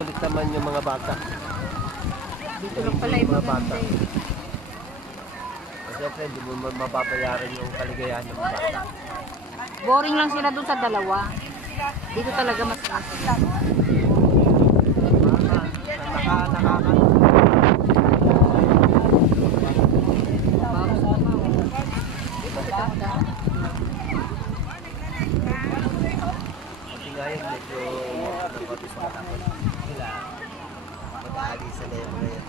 Ulit naman yung mga bata. Dito lang pala yung mga maganda bata. eh. Siyempre, hindi mo mababayaran yung kaligayahan ng mga bata. Boring lang sila dun sa dalawa. Dito talaga mas masaya. Nakaka. Kasi ngayon, medyo nagpapis mga tapos sila. Mag-aalis na yung mga yan.